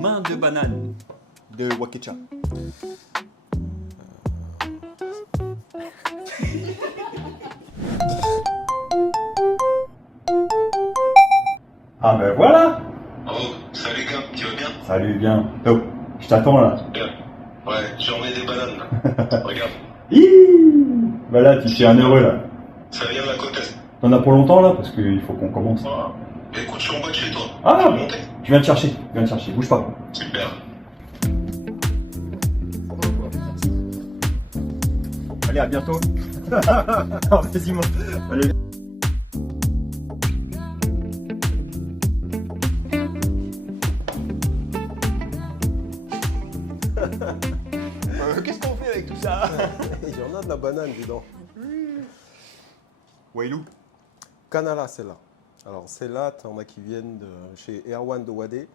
Main de banane de Wakecha. Ah ben voilà. Oh, salut gars, tu vas bien? Salut, bien. Top. Je t'attends là. Bien. Ouais, j'en mets des bananes là. Regarde, Bah là, tu es un heureux là. ça vient de la côte est. T'en as pour longtemps là parce qu'il faut qu'on commence. Ah. Écoute, je suis en bas de chez toi. Ah, Tu veux monter? je viens te chercher. Bouge pas. Super. Allez, à bientôt. Vas-y, moi. Allez. Qu'est-ce qu'on fait avec tout ça? Il y en a de la banane dedans. Wailou. Canala, celle-là. Alors, celle-là, tu en as qui viennent de chez Erwan de Wadé,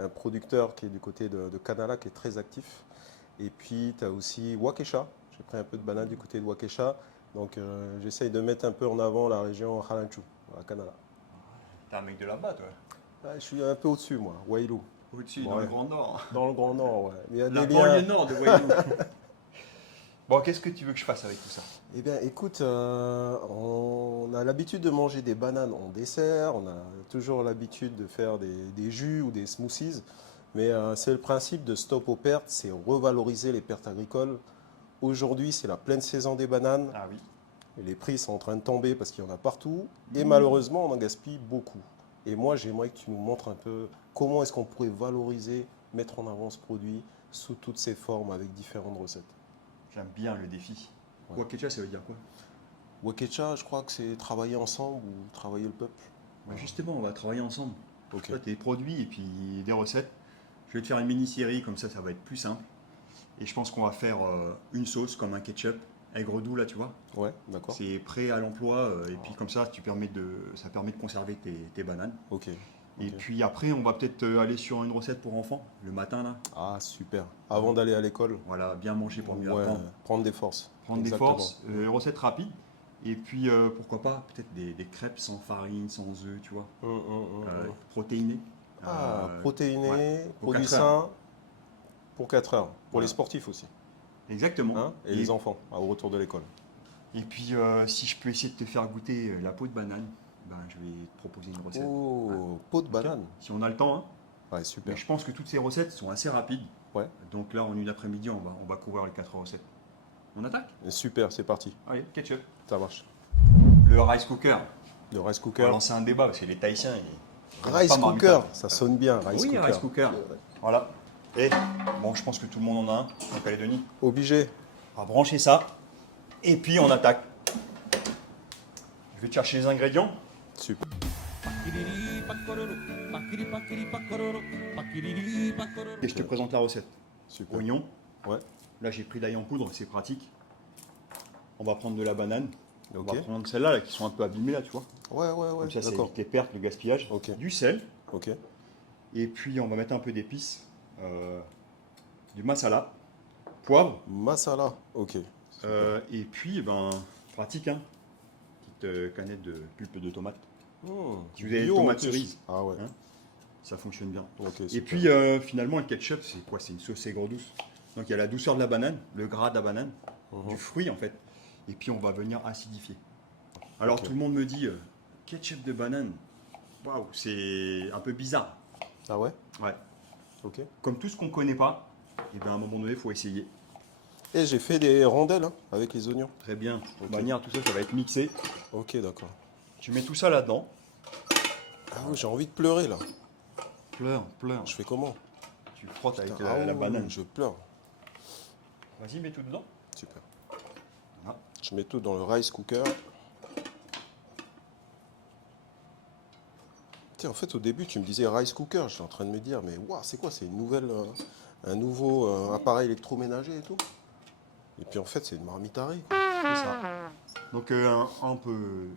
un producteur qui est du côté de Canala, qui est très actif. Et puis, tu as aussi Waukesha. J'ai pris un peu de banane du côté de Waukesha. Donc, j'essaye de mettre un peu en avant la région Halanchu, à Canala. T'es un mec de là-bas, toi. Je suis un peu au-dessus, moi, Wailou. Au-dessus, Ouais. dans le Grand Nord. Dans le Grand Nord, ouais. Mais il y a La des banlieue liens. nord de Wailou. Bon, qu'est-ce que tu veux que je fasse avec tout ça? Eh bien, écoute, on a l'habitude de manger des bananes en dessert, on a toujours l'habitude de faire des jus ou des smoothies, mais c'est le principe de Stop aux pertes, c'est revaloriser les pertes agricoles. Aujourd'hui, c'est la pleine saison des bananes, Ah oui. et les prix sont en train de tomber parce qu'il y en a partout, et malheureusement, on en gaspille beaucoup. Et moi, j'aimerais que tu nous montres un peu comment est-ce qu'on pourrait valoriser, mettre en avant ce produit sous toutes ses formes avec différentes recettes. J'aime bien le défi. Ouais. Wakecha, ça veut dire quoi? Wakecha, je crois que c'est travailler ensemble ou travailler le peuple. Bah, justement, on va travailler ensemble. Ok. Toi, tes produits et puis des recettes. Je vais te faire une mini-série, comme ça va être plus simple. Et je pense qu'on va faire une sauce comme un ketchup, aigre doux là, tu vois. Ouais, d'accord. C'est prêt à l'emploi et puis comme ça, ça permet de conserver tes bananes. Ok. Et Ok. puis après, on va peut-être aller sur une recette pour enfants, le matin là. Ah, super. Avant d'aller à l'école, Voilà, bien manger pour mieux ouais, apprendre. prendre des forces. Prendre Exactement. des forces, recette rapide. Et puis pourquoi pas, peut-être des crêpes sans farine, sans œufs, tu vois. Protéinées. Ah, protéiné, ouais. Pour produit 4 heures. sain, pour 4 heures. Pour Voilà. les sportifs aussi. Exactement. Hein, et les enfants, au retour de l'école. Et puis, si je peux essayer de te faire goûter la peau de banane, ben, je vais te proposer une recette. Oh, peau de banane. Si on a le temps, hein. Ouais, super. Mais je pense que toutes ces recettes sont assez rapides. Ouais. Donc là, en une après-midi, on va couvrir les 4 recettes. On attaque? Super, c'est parti. Allez, ketchup. Ça marche. Le rice cooker. Le rice On va cooker. lancer un débat parce que les Tahitiens, Rice cooker, ça sonne bien. Rice oui, cooker. rice cooker. Voilà. Et bon, je pense que tout le monde en a un en Calédonie. Obligé. On va brancher ça. Et puis, on attaque. Je vais te chercher les ingrédients. Super. Et je te présente la recette. Super. Oignon. Ouais. Là, j'ai pris l'ail en poudre, c'est pratique. On va prendre de la banane. On Ok. va prendre celles-là là, qui sont un peu abîmées, là, tu vois. Ouais, ouais, ouais. Comme ça D'accord. évite les pertes, le gaspillage. Ok. Du sel. Ok. Et puis, on va mettre un peu d'épices. Du masala. Poivre. Masala. Ok. Et puis, ben, pratique, hein. Petite canette de pulpe de tomate. Si vous avez des Bio, en tomates plus. cerises, Ah ouais. hein, ça fonctionne bien. Ok, Et super. puis, finalement, le ketchup, c'est quoi? C'est une sauce aigre douce. Donc, il y a la douceur de la banane, le gras de la banane, du fruit, en fait. Et puis, on va venir acidifier. Alors, Ok. tout le monde me dit, ketchup de banane, waouh, c'est un peu bizarre. Ah ouais. Ouais. Ok. Comme tout ce qu'on ne connaît pas, et ben, à un moment donné, il faut essayer. Et j'ai fait des rondelles hein, avec les oignons. Très bien. De Ok. toute manière, tout ça, ça va être mixé. Ok, d'accord. Tu mets tout ça là-dedans. Ah oui, j'ai envie de pleurer là. Pleure, pleure. Je fais comment? Tu frottes avec Putain, ah la oui, banane. je pleure. Vas-y, mets tout dedans. Super. Voilà. Je mets tout dans le rice cooker. Tiens, en fait, au début, tu me disais rice cooker. J'étais en train de me dire, mais waouh, c'est quoi? C'est une nouvelle, un nouveau appareil électroménager et tout. Et puis en fait, c'est une marmitarée. C'est ça. Donc, un peu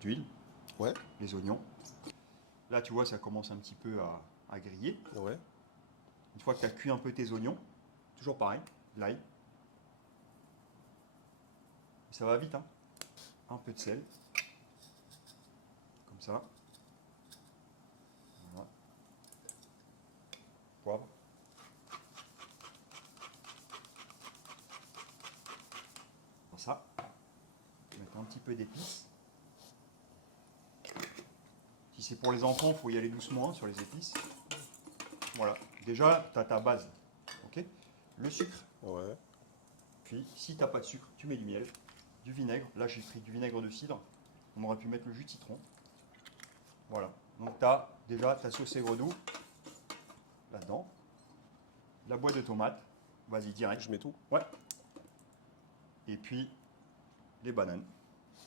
d'huile, Ouais, les oignons. Là, tu vois, ça commence un petit peu à griller. ouais. Une fois que tu as cuit un peu tes oignons, toujours pareil, de l'ail. Ça va vite, hein. Un peu de sel. Comme ça. Voilà. poivre. Comme ça. Mettre un petit peu d'épices. Si c'est pour les enfants, il faut y aller doucement sur les épices. Voilà. Déjà, tu as ta base. Ok. Le sucre. Ouais. Puis, si tu n'as pas de sucre, tu mets du miel, du vinaigre. Là, j'ai pris du vinaigre de cidre. On aurait pu mettre le jus de citron. Voilà. Donc, tu as déjà ta sauce aigre doux là-dedans. La boîte de tomates. Vas-y, direct. Je mets tout. Ouais. Et puis, les bananes,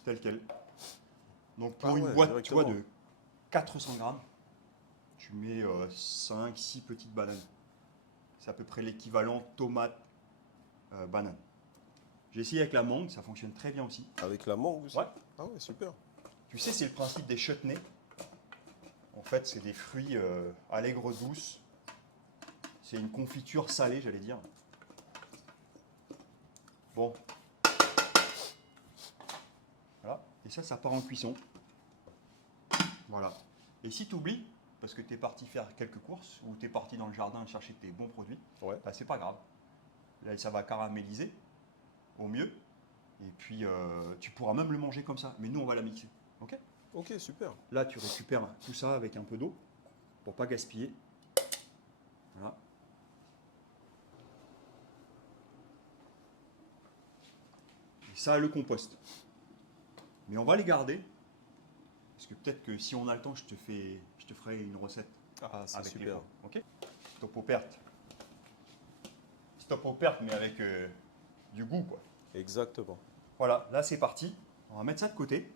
telles quelles. Donc, pour Ah une ouais, boîte, tu vois, directement. de 400 grammes, tu mets 5-6 petites bananes. C'est à peu près l'équivalent tomate banane. J'ai essayé avec la mangue, ça fonctionne très bien aussi. Avec la mangue aussi. Ouais. Ah ouais, super. Tu sais, c'est le principe des chutneys. En fait, c'est des fruits allègres douces. C'est une confiture salée, j'allais dire. Bon. Voilà. Et ça part en cuisson. Voilà. Et si tu oublies, parce que tu es parti faire quelques courses, ou tu es parti dans le jardin chercher tes bons produits, Ouais. bah, c'est pas grave. Là, ça va caraméliser au mieux. Et puis, tu pourras même le manger comme ça. Mais nous, on va la mixer. Ok ? Ok, super. Là, tu récupères tout ça avec un peu d'eau pour pas gaspiller. Voilà. Et ça, le compost. Mais on va les garder. Parce que peut-être que si on a le temps, je te ferai une recette Ah, c'est avec les super. pots. Ok ? Stop aux pertes. Stop aux pertes, mais avec du goût, quoi. Exactement. Voilà, là c'est parti. On va mettre ça de côté.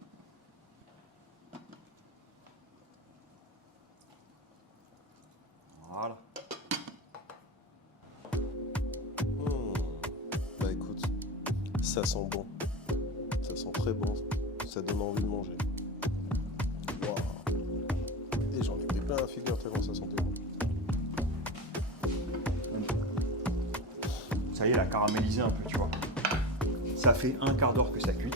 Voilà. Bah écoute, ça sent bon. Ça sent très bon. Ça donne envie de manger. Waouh. Et j'en ai pris plein la figure tellement ça sentait bon. Ça y est, elle a caramélisé un peu, tu vois. Ça fait un quart d'heure que ça cuit.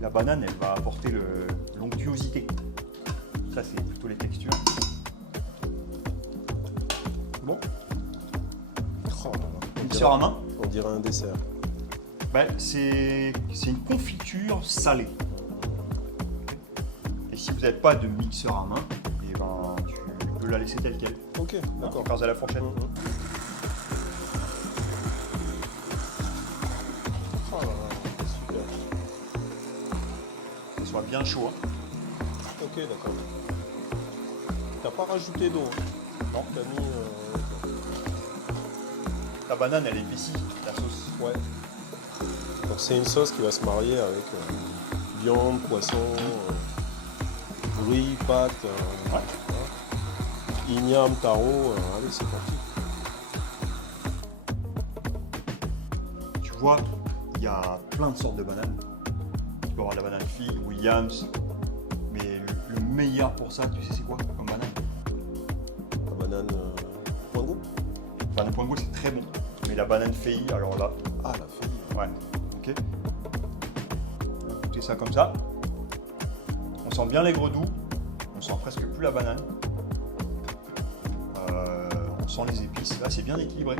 La banane, elle va apporter l'onctuosité. Ça, c'est plutôt les textures. Bon, Oh là là. mixeur à main. On dirait un dessert. Ben, c'est une confiture salée. Et si vous n'avez pas de mixeur à main, eh ben, tu peux la laisser telle qu'elle. Ok, d'accord. Encore à la fourchette. Oh là là, super. Que ce soit bien chaud. Hein. Ok, d'accord. T'as pas rajouté d'eau, hein? Non. T'as mis. La banane, elle est épaissie, la sauce. Ouais. Donc c'est une sauce qui va se marier avec viande, poisson, riz, pâtes, Ouais. igname, taro. Allez, c'est parti. Tu vois, il y a plein de sortes de bananes. Tu peux avoir la banane figue, Williams. Mais le meilleur pour ça, tu sais c'est quoi comme banane? La banane poingo. La banane poingo, c'est très bon. Mais la banane feuille, alors là, Ah, la feuille. ouais, ok. On va goûter ça comme ça. On sent bien l'aigre doux. On sent presque plus la banane. On sent les épices. Là, c'est bien équilibré.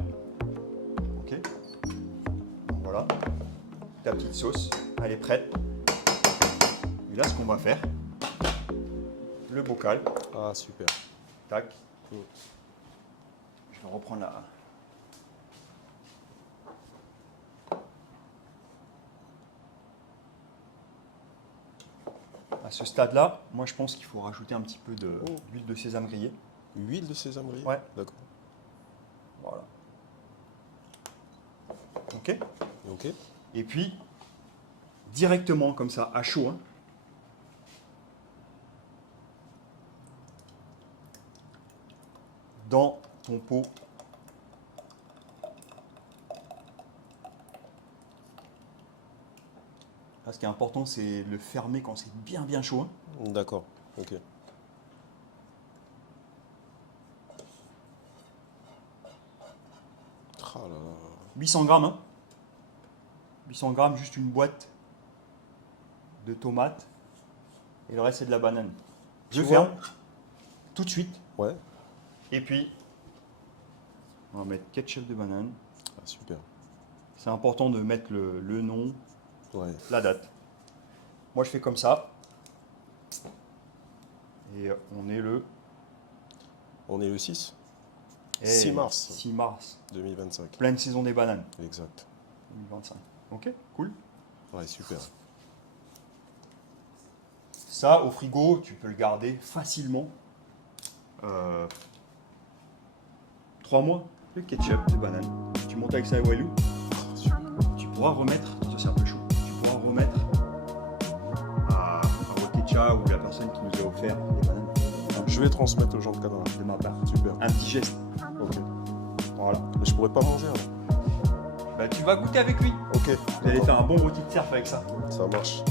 Ok. Donc, voilà. Ta petite sauce, elle est prête. Et là, ce qu'on va faire, le bocal. Ah, super. Tac. Mm. Je vais reprendre la. À ce stade-là, moi je pense qu'il faut rajouter un petit peu d'huile de sésame grillée. Huile de sésame grillée. Ouais. D'accord. Voilà. Ok. Ok. Et puis, directement comme ça, à chaud, hein, dans ton pot. Là, ce qui est important, c'est de le fermer quand c'est bien bien chaud. Hein. D'accord. Ok. Ah là là. 800 grammes. Hein. 800 grammes, juste une boîte de tomates. Et le reste, c'est de la banane. Je Tu vois ferme tout de suite. Ouais. Et puis, on va mettre ketchup de banane. Ah, super. C'est important de mettre le nom, Ouais. la date. Moi, je fais comme ça. Et on est le On est le 6 eh, 6 mars 6 mars. 2025. Pleine saison des bananes. Exact. 2025. Ok, cool. Ouais, super. Ça, au frigo, tu peux le garder facilement. 3 mois. Le ketchup de banane. Tu montes avec ça à Walou. Ah, super. Tu pourras remettre, ça c'est un peu chaud, tu pourras remettre à Wakecha ou la personne qui nous a offert des bananes Je vais transmettre aux gens de Canada. de ma part. Super. Un petit geste. Ok. Voilà. Mais je pourrais pas manger alors. Bah, tu vas goûter avec lui. Ok. Vous allez faire un bon rôti de cerf avec ça. Ça marche.